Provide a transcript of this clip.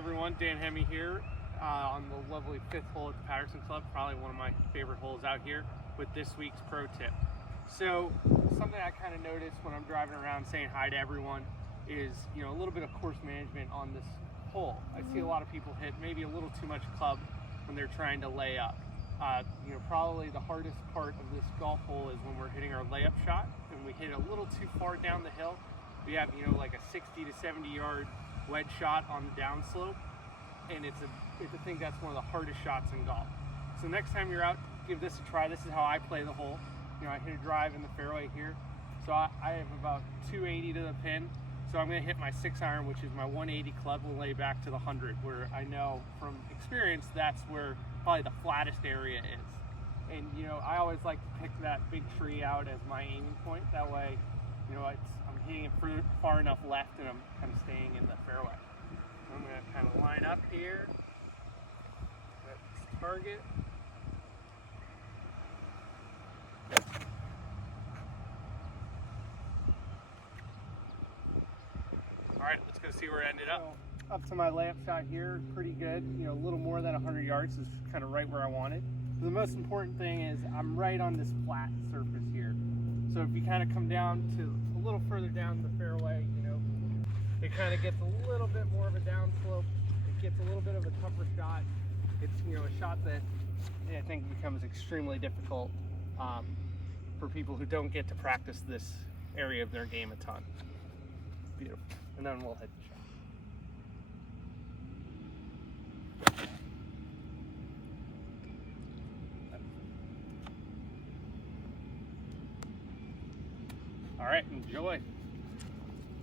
everyone, Dan Hemme here on the lovely 5th hole at the Patterson Club, probably one of my favorite holes out here, with this week's pro tip. So something I kind of noticed when I'm driving around saying hi to everyone is, a little bit of course management on this hole. I see a lot of people hit maybe a little too much club when they're trying to lay up. Probably the hardest part of this golf hole is when we're hitting our layup shot and we hit a little too far down the hill. We have, like a 60 to 70 yard wedge shot on the downslope, and I think that's one of the hardest shots in golf. So next time you're out, give this a try. This is how I play the hole. I hit a drive in the fairway here, so I have about 280 to the pin. So I'm going to hit my 6-iron, which is my 180 club, will lay back to the 100, where I know from experience that's where probably the flattest area is. And I always like to pick that big tree out as my aiming point. That way, I'm hitting it far enough left and I'm kind of staying in the fairway. So I'm going to kind of line up here. That's target. All right, let's go see where it ended up. So, up to my layup shot here, pretty good. A little more than 100 yards is kind of right where I want it. The most important thing is I'm right on this flat surface here. So if you kind of come down to a little further down the fairway, it kind of gets a little bit more of a downslope. It gets a little bit of a tougher shot. It's a shot that I think becomes extremely difficult for people who don't get to practice this area of their game a ton. Beautiful. And then we'll hit the shot. All right, enjoy.